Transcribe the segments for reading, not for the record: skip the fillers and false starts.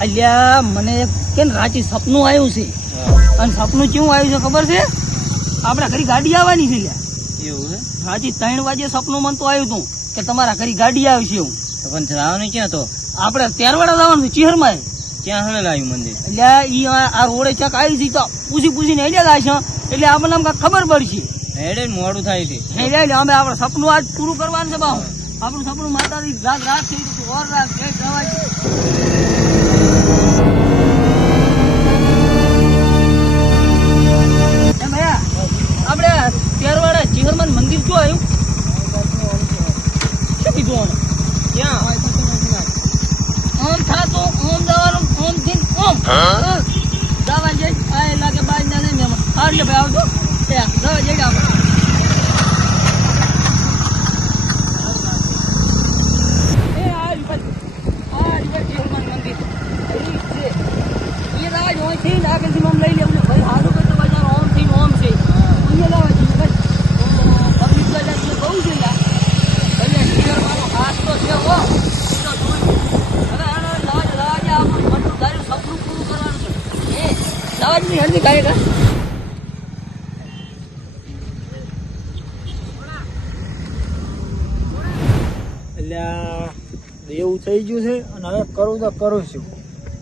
અલ્યા મને કેમ રાંચી સપનું આવ્યું છે અને સપનું કેવું આવ્યું છે ખબર છે? આપડા ઘરે ગાડી આવવાની છે લ્યા. એવું છે? રાંચી 3 વાગે સપનું મન તો આવ્યું હતું કે તમારા ઘરે ગાડી આવશે. એવું પણ જવાનું ક્યાં તો? આપડે તેરવાડા જવાનું છે ચિહરમાં. ક્યાં હવે લાવ્યું મંદિર? એટલે ઈ આ રોડે ચક આવી છે તો પૂછીને હેડ્યા લાવશે એટલે આપણને આમ ખબર પડશે. હેડે મોડું થાય છે. અમે આપડે સપનું આજ પૂરું કરવાનું છે બાપુ. આપણું સપનું માતાજી રાત થઈ ગયું ઓર રાત આપડે તેરવાડા ચિહરમાં મંદિર શું આવ્યું? શું કીધું? ક્યાં? ઓમ થાતો ઓમ જવાનું ઓમ થી ઓમ જવા જઈ આ લાગે બાજ ના નહીં એમાં એટલે ભાઈ આવજો જવા જઈ આપણે એવું થઈ ગયું છે અને હવે કરું તો કરું છું.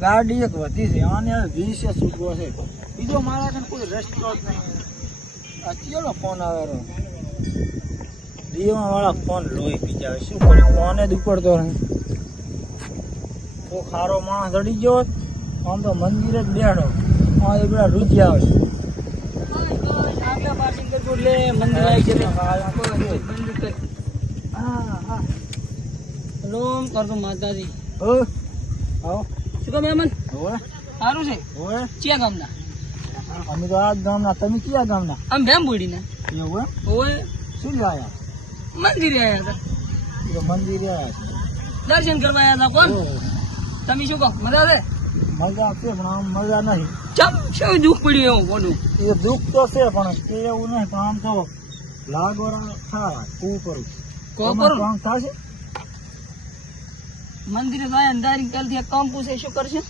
ગાડી એક વધી છે આને 20 છૂટવો છે. બીજો મારા કાન કોઈ રસ્તો જ નહીં. આ ચેલો ફોન આવેલો દીવા વાળા ફોન લોહી પી જાય. શું કરું? ફોને જ ઉપડતો નહીં. તો ખારો માણસ ચડી ગયો આમ તો મંદિર જ બેઠો આ એ પેલા રૂજ્યા આવે માતાજી આવો શું કામ મહેમાન? હોય સારું છે. હોય ક્યાં ગામના? અમે તો આ ગામના. તમે ક્યાં ગામના? આમ ભેમ બોડી ના એવું હોય શું લાયા? મંદિરે આવ્યા હતા. મંદિરે આવ્યા દર્શન કરવા આવ્યા હતા. કોણ તમે? શું કહો? મજા છે? મજા છે પણ આમ મજા નહીં. ચમ શું દુઃખ પડ્યું એવું બોલું? એ દુઃખ તો છે પણ કે એવું નહીં. પણ આમ તો લાગોરા થાય કરું કામ થશે. મંદિરે જાય અંધારી કાલથી કામ પૂછે શું કરશે?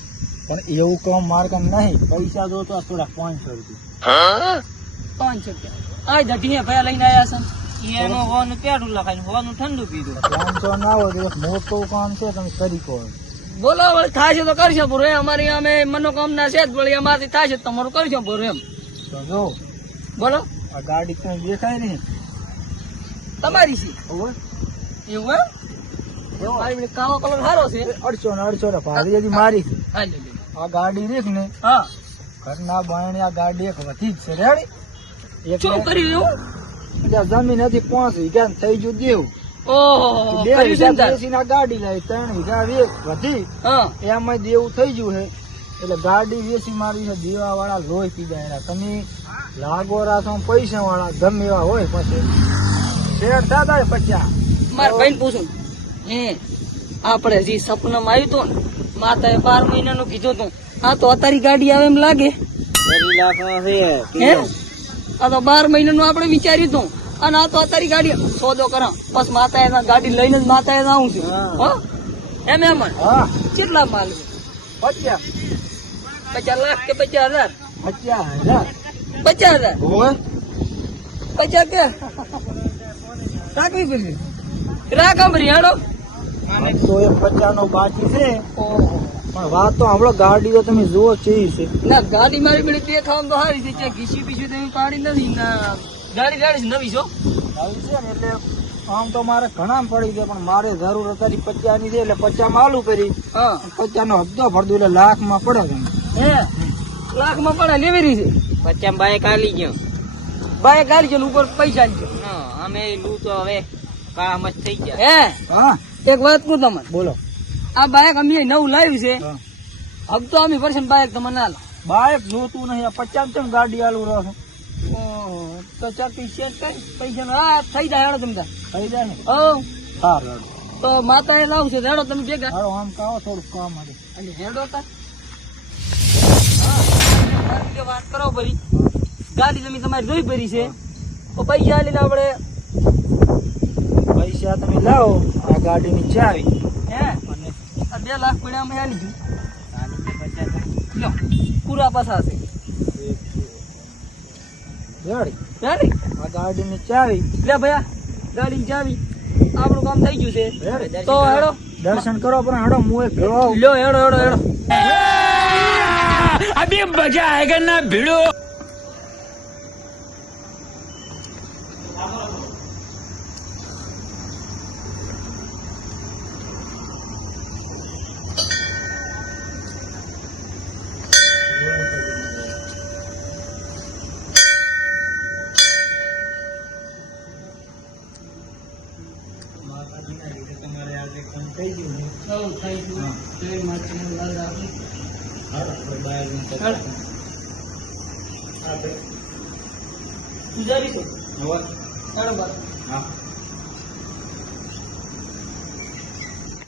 પણ એવું કામ મારે કામ નહીં. પૈસા દો તો થોડા 500 રૂપિયા. 500 રૂપિયા આ ધટીએ ભયા લઈને આવ્યા છે. એમાં હોવાનું પેડું લખાય, હોવાનું ઠંડુ પીધું. 500 ના હોય તો એક મોટું કામ છે. તમે કરી કહો. બોલો થાય છે તો કરશો પૂરું. અમારી અમે મનોકામના છે જ વળી અમારથી થાય છે તમારું કરશો પૂરું એમ. તો જો બોલો આ ગાડી કઈ દેખાય નહીં તમારી છે એવું એમ મારી કાળો કલર સારો છે. 800 ભાડી હજી મારી. હા લે આ ગાડી દેખ ને હા ઘરના બાયણે આ ગાડી એક વધી જ છે. રેડી શું કર્યું એવું? એટલે જમીન હતી 5 વીઘા થઈ ગયું દેવું. ઓહો 2 વીઘા બેસીને ગાડી લાવી 3 વીઘા વધી હા એમાં દેવું થઈ ગયું છે. એટલે ગાડી વેચી મારી છે. દેવા વાળા લોહી પી જાય. તમે લાગો રાખો પૈસા વાળા ગમે એવા હોય પછી શેર થતા 50. મારે ભાઈ પૂછું આપડે જે સપનામાં આવ્યું હતું ને માતાએ 12 મહિનાનું કીધું હતું આ તો અત્યારે ગાડી આવે એમ લાગે. આ તો 12 મહિનાનું આપણે વિચાર્યું હતું અને આ તો અત્યારે ગાડી સોદો કરો બસ માતાએ ગાડી લઈને જ માતાએ આવું છું. એમ એમ કેટલા માલ? 50 લાખ કે 50,000? 50,000. 50,000 હોય 50 કે રાખવી પડશે. રાખમ રિયાડો તો એ 50 નો બાકી છે. પણ વાત તો આપણો ગાડી તો તમે જુઓ કેવી છે. ના ગાડી મારી પેલી દેખાવામાં તો સારી છે. ક્યાં ઘીસી પીસી તમે પાડી નથી ના ગાડી નવી છો આવી છે ને એટલે આમ તો મારે ઘણા પડી ગયા પણ મારે જરૂર અત્યારે 50 ની છે એટલે 50 માં આલુ કરી. 50 નો હપ્તો ભરદું એટલે લાખ માં પડે. હે લાખ માં પડે લેવી રહી છે. 50 બાઈક આલી ગયો. બાઈક આલી ગયો ઉપર પૈસા ની અમે લૂ તો હવે કામ જ થઈ ગયા. હે હા એક વાત કહું તમને. બોલો. આ બાઈક અમે નવું લાવ્યું છે. હપ્તો અમે ભરશે બાઈક તમને હાલ. બાઈક જોતું નહીં. 50 ચમ ગાડી આલુ રહો છો. તો ચાર પૈસા પૈસા હા થઈ જાય હેડો તમે થઈ જાય ને. સારું તો માતાએ લાવું છે હેડો તમે ભેગા. આમ કાવો થોડું કામ હતું. હેડો તા વાત કરો ભાઈ. ગાડી તમે તમારે જોઈ ભરી છે તો પૈસા લઈને આપણે પૈસા તમે લાવો આ ગાડીની ચાવી હે આ 2 લાખ પડ્યા અમે આલી દીધું લો પૂરા પાછા છે ગાડી રેડી આ ગાડીની ચાવી લે ભૈયા ગાડીની ચાવી આપણું કામ થઈ ગયું છે તો હેડો દર્શન કરો પણ હડો હું એક ભેળો આવું. લ્યો હેડો હેડો હેડો अभी मजा आएगा ना भिड़ो. તમારે આજે કામ થઈ ગયું ને? થેન્ક યુ જય માતાજી લાલ રાખી હા, આપણે બહાર નીકળતા. હેડ. હા, ભાઈ. તું જાવી છો હવે? હેડો બાર હા.